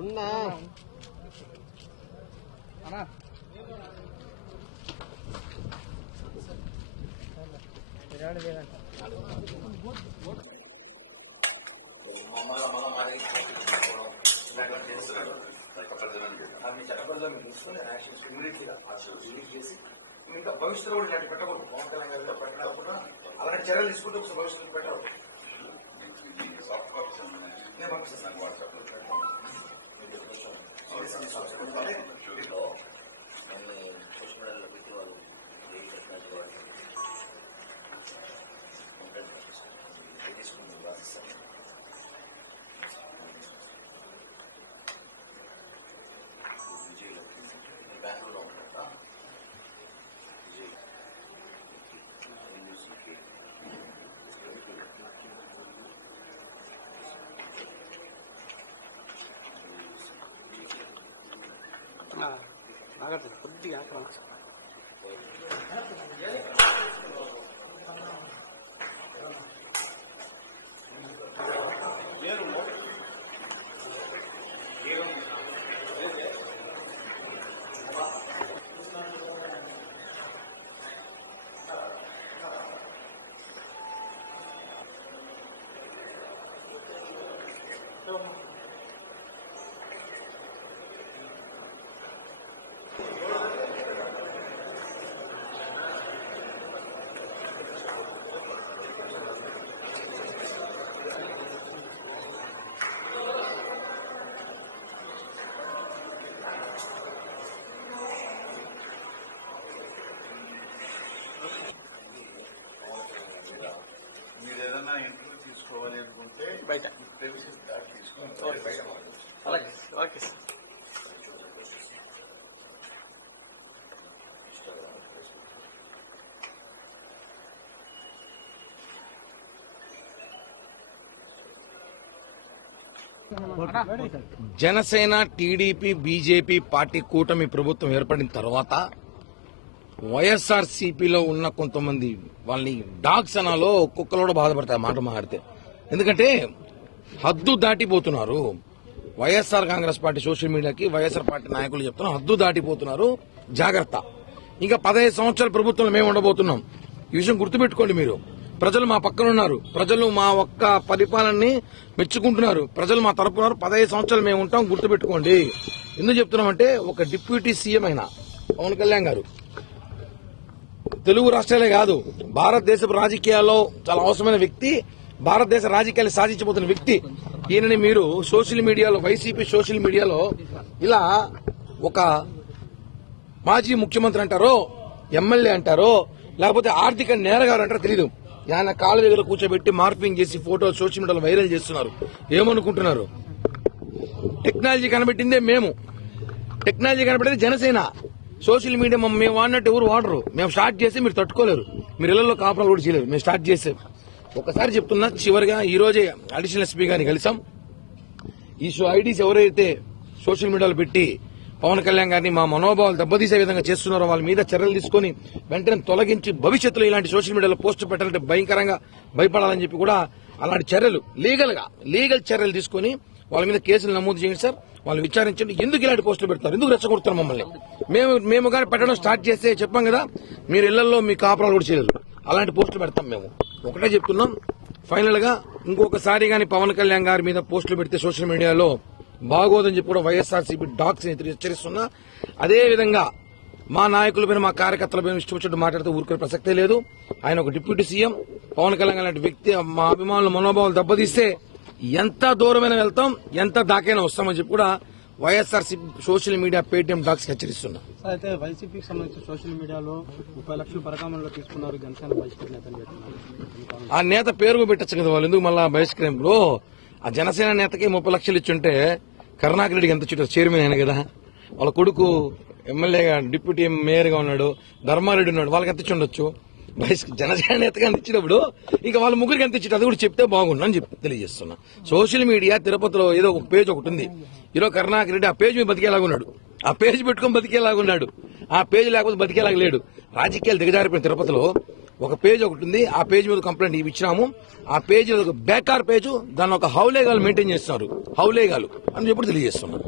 ఉన్నా ఇంకా భవిష్యత్తులో కూడా ఇలాంటి పెట్టకూడదు. పవన్ కళ్యాణ్ గారిలో పెట్టకుండా అలాంటి చర్యలు తీసుకుంటే భవిష్యత్తు పెట్టకూడదు. నేను పంపిస్తాను వాట్సాప్ లో. బెంగళూరులో ఉంటా కొద్దిగా మీరు ఏదైనా ఇంటర్వ్యూ తీసుకోవాలి అనుకుంటే బయట తీసుకోవాలి. బయట అలాగే okay sir. Janasena, TDP, BJP party కూటమి ప్రభుత్వం ఏర్పడిన తర్వాత వైఎస్ఆర్సీపీలో ఉన్న కొంతమంది వాళ్ళని డాగ్స్ అనాలో కుక్కలు కూడా బాధపడతాయి మాట మాట్లాడితే. ఎందుకంటే హద్దు దాటిపోతున్నారు. వైఎస్ఆర్ కాంగ్రెస్ పార్టీ సోషల్ మీడియాకి వైఎస్ఆర్ పార్టీ నాయకులు చెప్తున్నారు, హద్దు దాటిపోతున్నారు, జాగ్రత్త. ఇంకా 15 సంవత్సరాల ప్రభుత్వంలో మేము ఉండబోతున్నాం. ఈ విషయం గుర్తుపెట్టుకోండి. మీరు ప్రజలు మా పక్కన ఉన్నారు. ప్రజలు మా ఒక్క పరిపాలనని మెచ్చుకుంటున్నారు. ప్రజలు మా తరపున 15 సంవత్సరాలు మేము ఉంటాం, గుర్తుపెట్టుకోండి. ఎందుకు చెప్తున్నామంటే ఒక డిప్యూటీ సీఎం అయిన పవన్ కళ్యాణ్ గారు తెలుగు రాష్ట్రాలే కాదు భారతదేశపు రాజకీయాల్లో చాలా అవసరమైన వ్యక్తి, భారతదేశ రాజకీయాలు సాధించబోతున్న వ్యక్తి. ఈయనని మీరు సోషల్ మీడియాలో, వైసీపీ సోషల్ మీడియాలో ఇలా ఒక మాజీ ముఖ్యమంత్రి అంటారో, ఎమ్మెల్యే అంటారో, లేకపోతే ఆర్థిక నేరగారు అంటారో తెలియదు. ఆయన కాళ్ళ దగ్గర కూర్చోబెట్టి మార్పింగ్ చేసి ఫోటోలు సోషల్ మీడియాలో వైరల్ చేస్తున్నారు. ఏమనుకుంటున్నారు? టెక్నాలజీ కనిపెట్టిందే మేము, టెక్నాలజీ కనిపెట్టింది జనసేన. సోషల్ మీడియా మేము వాడినట్టు ఎవరు వాడరు. మేము స్టార్ట్ చేసి మీరు తట్టుకోలేరు. మీరు ఇళ్లలో కాపురాలు కూడా చేయలేరు. మేము స్టార్ట్ చేసాం. ఒకసారి చెప్తున్నా, చివరిగా ఈ రోజే అడిషనల్ ఎస్పీ గారిని కలిసాం. ఈ ఐడీస్ ఎవరైతే సోషల్ మీడియాలో పెట్టి పవన్ కళ్యాణ్ గారిని మా మనోభావాలు దెబ్బతీసే విధంగా చేస్తున్నారో వాళ్ళ మీద చర్యలు తీసుకుని వెంటనే తొలగించి భవిష్యత్తులో ఇలాంటి సోషల్ మీడియాలో పోస్టు పెట్టాలంటే భయంకరంగా భయపడాలని చెప్పి కూడా అలాంటి చర్యలు లీగల్ చర్యలు తీసుకుని వాళ్ళ మీద కేసులు నమోదు చేయండి సార్. వాళ్ళు విచారించండి. ఎందుకు ఇలాంటి పోస్టులు పెడతారు, ఎందుకు రెచ్చగొడుతున్నారు మమ్మల్ని? మేము కానీ పెట్టడం స్టార్ట్ చేస్తే చెప్పాం కదా, మీరు ఇళ్లలో మీ కాపురాలు కూడా చేయలేదు. అలాంటి పోస్టులు పెడతాం మేము. ఒకటే చెప్తున్నాం, ఫైనల్ గా ఇంకొకసారి గాని పవన్ కళ్యాణ్ గారి మీద పోస్టులు పెడితే సోషల్ మీడియాలో బాగోదని చెప్పి కూడా వైఎస్ఆర్సీపీ డాగ్స్ హెచ్చరిస్తున్నా. అదేవిధంగా మా నాయకులపైన మా కార్యకర్తలపైన ఇష్టం వచ్చినట్టు మాట్లాడితే ఊరుకునే ప్రసక్తే లేదు. ఆయన ఒక డిప్యూటీ సీఎం. పవన్ కళ్యాణ్ లాంటి వ్యక్తి మా అభిమానుల మనోభావాలు దెబ్బతీస్తే ఎంత దూరమైన వెళ్తాం, ఎంత దాకైనా వస్తామని చెప్పి కూడా YSRC social media Paytm dogs హెచ్చరిస్తున్నా. అయితే వైసీపీకి సంబంధించి సోషల్ మీడియాలో 30 లక్షలు పరకామంలో తీసుకున్నారు జనసేన బహిష్కరణ నేతలు చెప్తున్నారు. ఆ నేత పేరు పెట్టచ్చు కదా, వాళ్ళు ఎందుకు మళ్ళా బహిష్కరింపులో? ఆ జనసేన నేతకి 30 లక్షలు ఇచ్చుంటే కరుణాకర్ రెడ్డికి ఎంత ఇచ్చారు? చైర్మన్ అయినా కదా. వాళ్ళ కొడుకు ఎమ్మెల్యేగా డిప్యూటీ మేయర్గా ఉన్నాడు, ధర్మారెడ్డి ఉన్నాడు, వాళ్ళకి ఎంత ఇచ్చి ఉండొచ్చు? జనసేన నేతగా ఎంత ఇచ్చినప్పుడు ఇక వాళ్ళ ముగ్గురికి ఎంత ఇచ్చారు అది కూడా చెప్తే బాగుండని చెప్పి తెలియజేస్తున్నా. సోషల్ మీడియా తిరుపతిలో ఏదో ఒక పేజ్ ఒకటి ఉంది. ఈరోజు కరుణాకర్ రెడ్డి ఆ పేజ్ మీద బతికేలాగున్నాడు, ఆ పేజ్ పెట్టుకుని బతికేలాగున్నాడు, ఆ పేజ్ లేకపోతే బతికేలాగా లేడు. రాజకీయాలు దిగజారిపోయిన తిరుపతిలో ఒక పేజ్ ఒకటి ఉంది. ఆ పేజ్ మీద కంప్లైంట్ ఇచ్చినాము. ఆ పేజ్ బేకార్ పేజ్, దాన్ని ఒక హౌలేగాలు మెయింటైన్ చేస్తున్నారు, హౌలేగాలు అని చెప్పి తెలియజేస్తున్నారు.